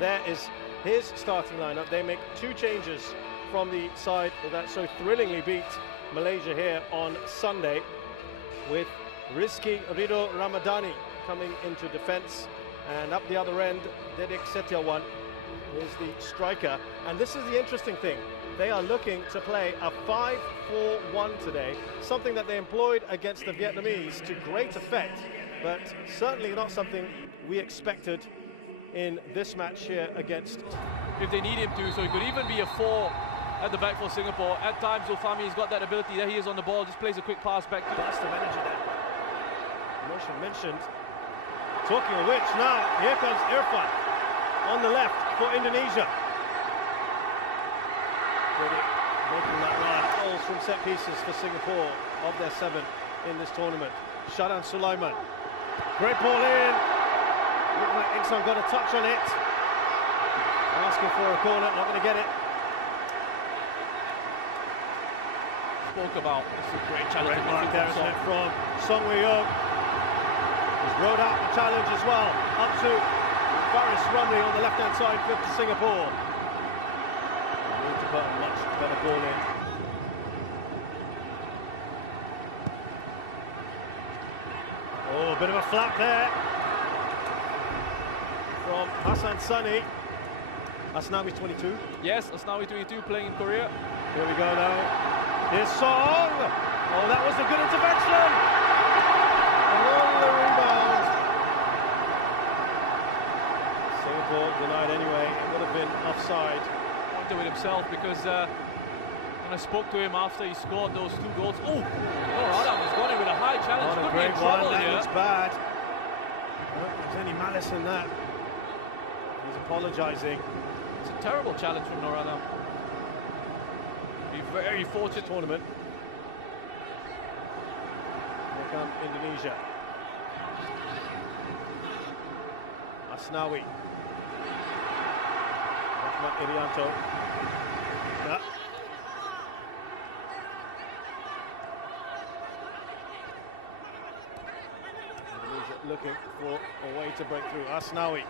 there is his starting lineup. They make 2 changes from the side that so thrillingly beat Malaysia here on Sunday, with Rizky Ridho Ramadhani coming into defence, and up the other end, Dedik Setiawan is the striker. And this is the interesting thing. They are looking to play a 5-4-1 today, something that they employed against the Vietnamese to great effect, but certainly not something we expected in this match here against... If they need him to, so it could even be a 4 at the back for Singapore. At times, Zulfami has got that ability. There he is on the ball, just plays a quick pass back to... Burst of energy there. Motion mentioned. Talking of which, now here comes Irfan on the left for Indonesia. Making that run. Goals from set pieces for Singapore of their 7 in this tournament. Shadan Sulaiman. Great ball in. Looks like Iksan got a touch on it. Asking for a corner, not going to get it. Spoke about. This is a great challenge. Great mark there, isn't it, from Song Wei-young. He's rode out the challenge as well. Up to Faris Rumley on the left-hand side, flip to Singapore. Need to put a much better ball in. Oh, a bit of a flap there from Hassan Sani. Asnawi's 22. Yes, Asnawi 22 playing in Korea. Here we go now. Here's Song. Oh, that was a good intervention. And on the rebound. Singapore denied anyway. It would have been offside. With himself, because when I spoke to him after he scored those 2 goals, Adam has gone in with a high challenge. Could be in trouble here. That looks bad. I don't think there's any malice in that. He's apologising. It's a terrible challenge from Noradam. Be very fortunate tournament. Here come Indonesia. Asnawi. Rahmat Irianto. Indonesia looking for a way to break through. Asnawi.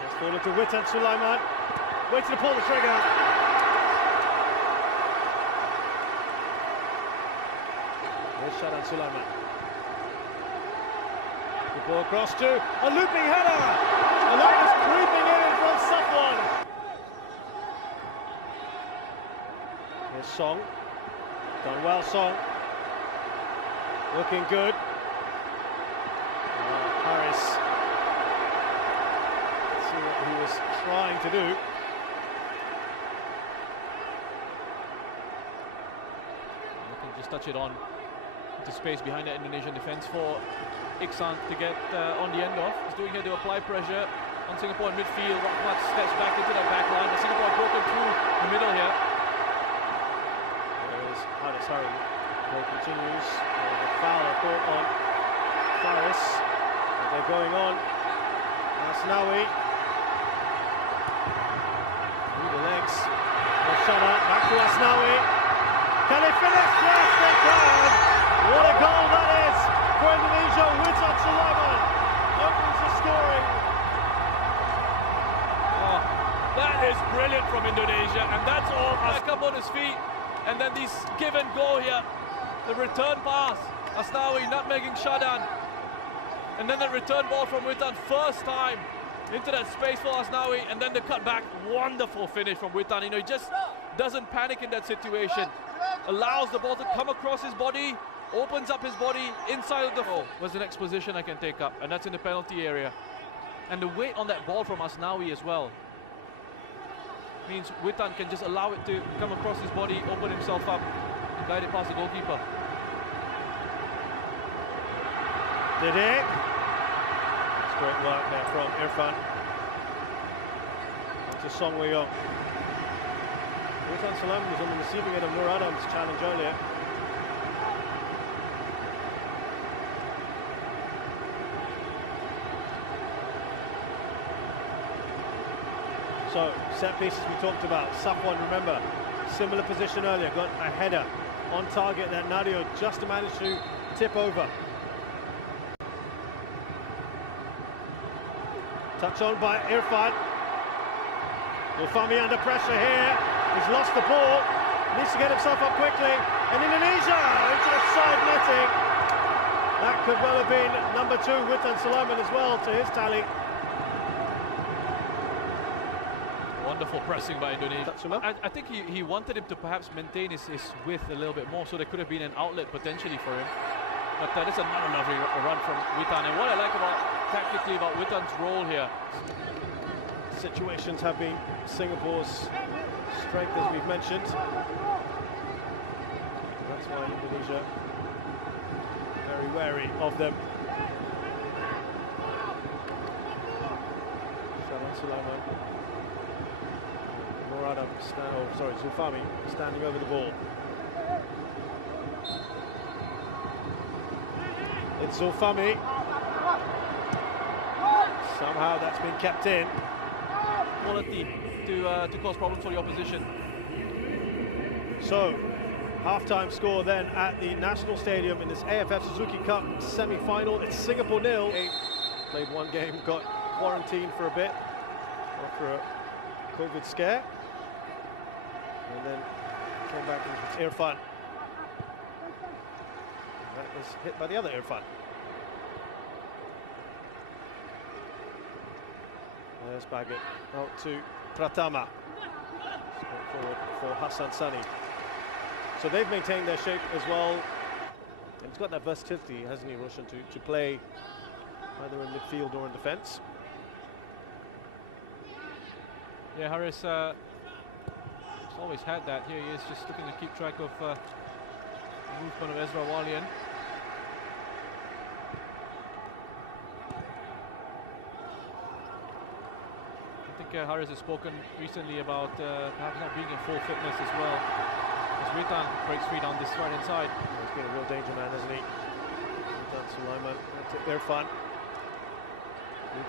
Has fallen to Witan Sulaiman. Waiting to pull the trigger. Here's Shadan Sulaiman. The ball across to a looping header. And that was creeping in from Safwan. Here's Song. Done well, Song. Looking good. Harris. Let's see what he was trying to do. Looking just touch it on into space behind the Indonesian defence for Iksan to get on the end of. He's doing here to apply pressure on Singapore in midfield. Rahmat steps back into that back line, but Singapore have broken through the middle here. There is Haris Harry. Play continues. The foul, I thought, on Faris. They're going on. Asnawi. Through the legs. Shana, back to Asnawi. Can they finish? Yes, they can! What a goal that is for Indonesia. Witan Sulaiman opens the scoring. Oh, that is brilliant from Indonesia, and that's all. Back up on his feet, and then this give and go here. The return pass. Asnawi nutmegging Shadan. And then the return ball from Witan, first time into that space for Asnawi, and then the cut back. Wonderful finish from Witan. You know, he just doesn't panic in that situation. Allows the ball to come across his body, opens up his body inside of the... Oh, was the next position I can take up, and that's in the penalty area. And the weight on that ball from Asnawi as well means Witan can just allow it to come across his body, open himself up, and guide it past the goalkeeper. Did it? That's great work there from Irfan. On to Song Wei-young. Witan Sulaiman was on the receiving end of Nur Adam's challenge earlier. So, set pieces we talked about. Safwan, remember, similar position earlier, got a header on target that Nadio just managed to tip over. Touch on by Irfan. Zulfami under pressure here. He's lost the ball. Needs to get himself up quickly. And Indonesia into the side netting. That could well have been number 2, Witan Sulaiman, as well, to his tally. Wonderful pressing by Indonesia. I think he wanted him to perhaps maintain his width a little bit more, so there could have been an outlet potentially for him. But that's another lovely run from Witan. And what I like tactically about Witan's role here. Situations have been Singapore's strength, as we've mentioned. That's why Indonesia very wary of them. Shalan Sulaiman. Zulfami standing over the ball. It's Zulfami. Somehow that's been kept in. Quality to cause problems for the opposition. So, half-time score then at the National Stadium in this AFF Suzuki Cup semi-final. It's Singapore 0. Played one game, got quarantined for a bit after a COVID scare. And then came back into Irfan. That was hit by the other Irfan. There's Baggett out to Pratama. Straight forward for Hassan Sani. So they've maintained their shape as well. And he's got that versatility, hasn't he, Roshan, to play either in midfield or in defence. Yeah, Harris always had that. Here he is, just looking to keep track of the movement of Ezra Walian. I think Harris has spoken recently about perhaps not being in full fitness as well. As Witan breaks free down this right-hand side. He's been a real danger man, hasn't he? Witan Sulaiman, that's it, Irfan.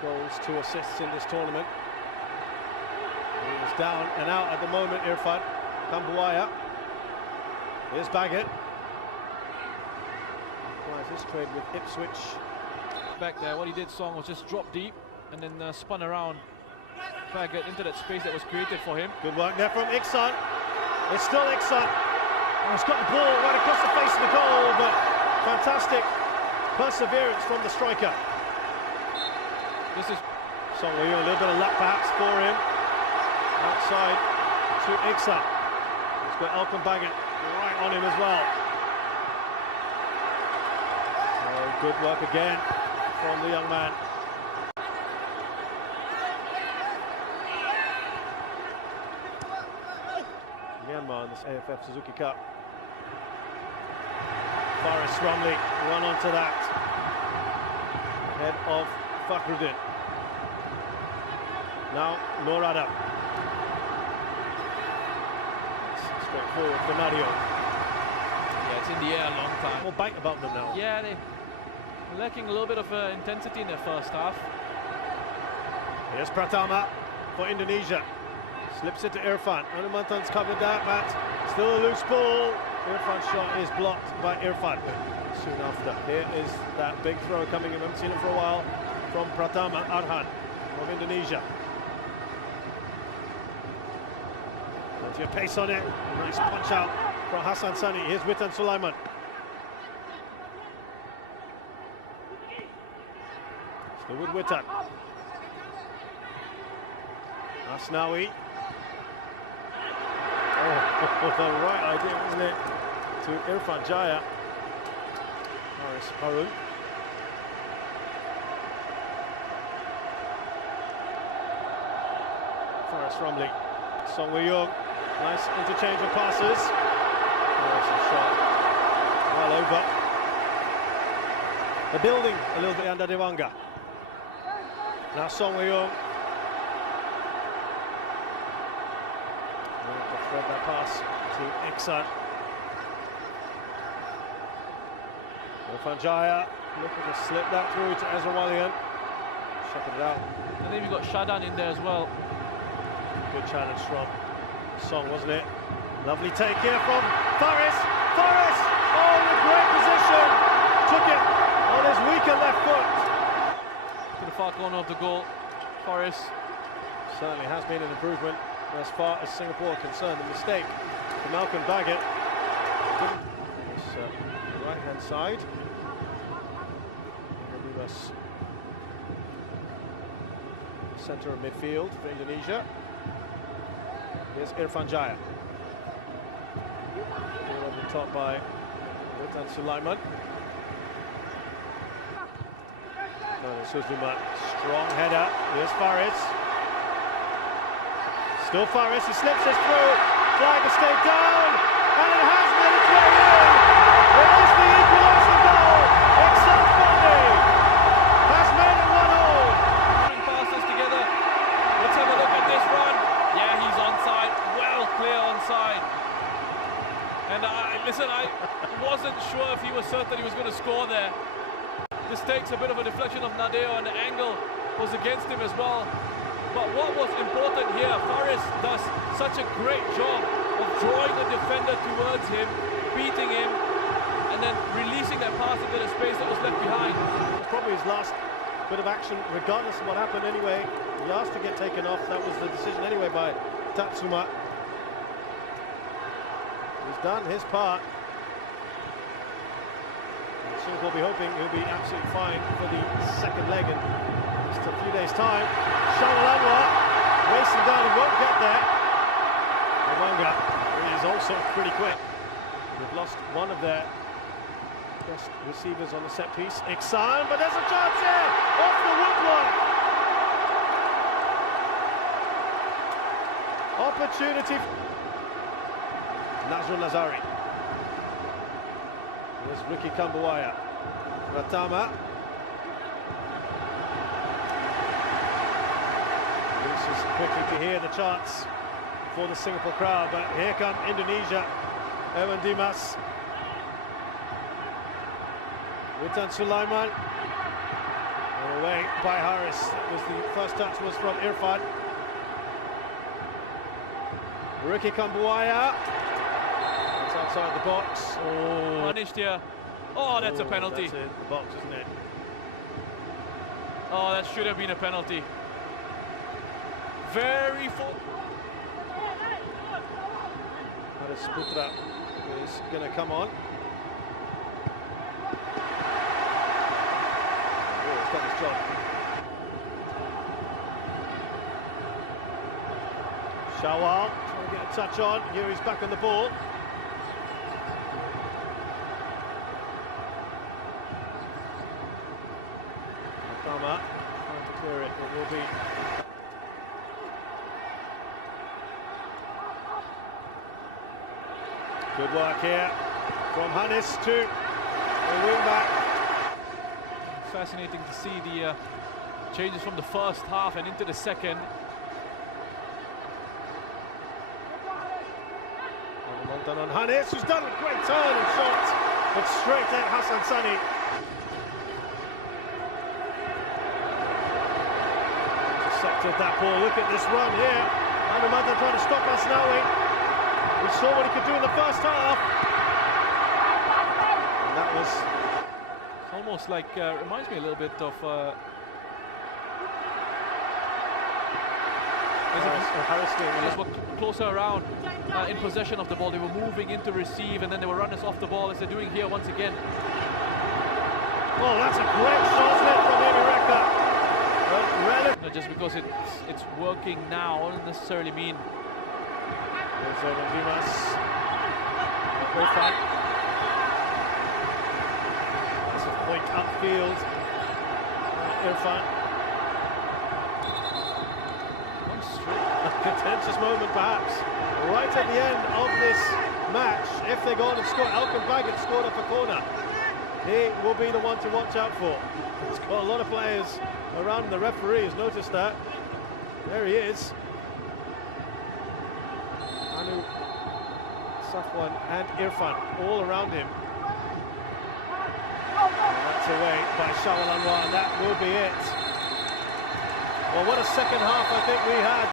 2 goals, 2 assists in this tournament. He's down and out at the moment, Irfan. Kambuaya. Here's Baggett. Applies his trade with Ipswich. Back there, what he did, Song, was just drop deep and then spun around Baggett into that space that was created for him. Good work there from Iksan. It's still Iksan. Oh, he's got the ball right across the face of the goal, but fantastic perseverance from the striker. This is Song Woo-young, a little bit of luck perhaps for him. Outside to Iksan. He's got Elkan Baggett right on him as well. Oh, good work again from the young man. Myanmar in this AFF Suzuki Cup. Faris Ramli run onto that. Head of Fakhruddin. Now Norada. Straight forward for Nadio. Yeah, it's in the air a long time. More bite about them now. Yeah, they're lacking a little bit of intensity in their first half. Here's Pratama for Indonesia. Slips it to Irfan. Hanumantan's covered that, Matt. Still a loose ball. Irfan's shot is blocked by Irfan. Soon after, here is that big throw coming in. We haven't seen it for a while from Pratama Arhan of Indonesia. Plenty of pace on it. Nice punch out from Hassan Sani. Here's Witan Sulaiman. Still with Witan. Asnawi. Oh, the right idea, wasn't it? To Irfan Jaya. Haris Harun. Faris Ramli. Song Woo-young. Nice interchange of passes. Haris' shot well over. The building a little bit under Dewanga. Now Song Woo-young. Thread that pass to Iksan. Irfan Jaya looking to slip that through to Ezra Walian. Shepherded it out. And then we've got Shadan in there as well. Good challenge from Song, wasn't it? Lovely take here from Faris. Faris! Oh, in a great position. Took it on his weaker left foot. To the far corner of the goal. Faris. Certainly has been an improvement as far as Singapore are concerned. A mistake from Malcolm Baggett. Right-hand side. Centre of midfield for Indonesia. Here's Irfan Jaya. Ball over the top by Witan Sulaiman. Suzuma, strong header. Here's Faris. Still Faris, he slips this through. Flag has stayed down, and it has made its way in. It is the equalising goal. Excel Fani has made it 1-all. Passes together. Let's have a look at this run. Yeah, he's onside. Well clear onside. And listen, I wasn't sure if he was certain he was going to score there. This takes a bit of a deflection of Nadeo, and the angle was against him as well. But what was important here, Faris does such a great job of drawing the defender towards him, beating him, and then releasing that pass into the space that was left behind. It's probably his last bit of action, regardless of what happened anyway. He asked to get taken off. That was the decision anyway by Tatsuma. He's done his part. Singapore will be hoping he'll be absolutely fine for the second leg in just a few days' time. Shawalanwa racing down, he won't get there. Mwanga is also pretty quick. They've lost one of their best receivers on the set piece. Iksan, but there's a chance here off the woodwork. Opportunity. Nazrul Nazari. There's Ricky Kambuaya. Ratama. Uses quickly to hear the chants for the Singapore crowd, but here come Indonesia. Evan Dimas. Witan Sulaiman. And away by Harris. That was the first touch was from Irfan. Ricky Kambuaya. Outside the box. Oh. Punished here. Oh, that's a penalty. That's in the box, isn't it? Oh, that should have been a penalty. Very full. Haris Putra is going to come on. Oh, he's got his job. Shawal trying to get a touch on. Here he's back on the ball. Trying to clear it, it will be good work here from Hannes to the wing back. Fascinating to see the changes from the first half and into the second. Well done on Hannes, who's done a great turn and shot, but straight at Hassan Sani. Intercepted that ball. Look at this run here. Anumata trying to stop Asnawi. We saw what he could do in the first half. And that was... It's almost like, reminds me a little bit of... Harris were closer around in possession of the ball. They were moving in to receive, and then they were runners off the ball, as they're doing here once again. Oh, that's a great shot from Amy Rekha. Just because it's working now doesn't necessarily mean. There's Dimas. Irfan. That's a point upfield. Irfan. A contentious moment perhaps. Right at the end of this match, if they go on and score, Malcolm Baggett scored off a corner. He will be the one to watch out for. He's got a lot of players around, the referee has noticed that. There he is. Anu, Safwan and Irfan all around him. And that's away by Shawalanwa, and that will be it. Well, what a second half I think we had.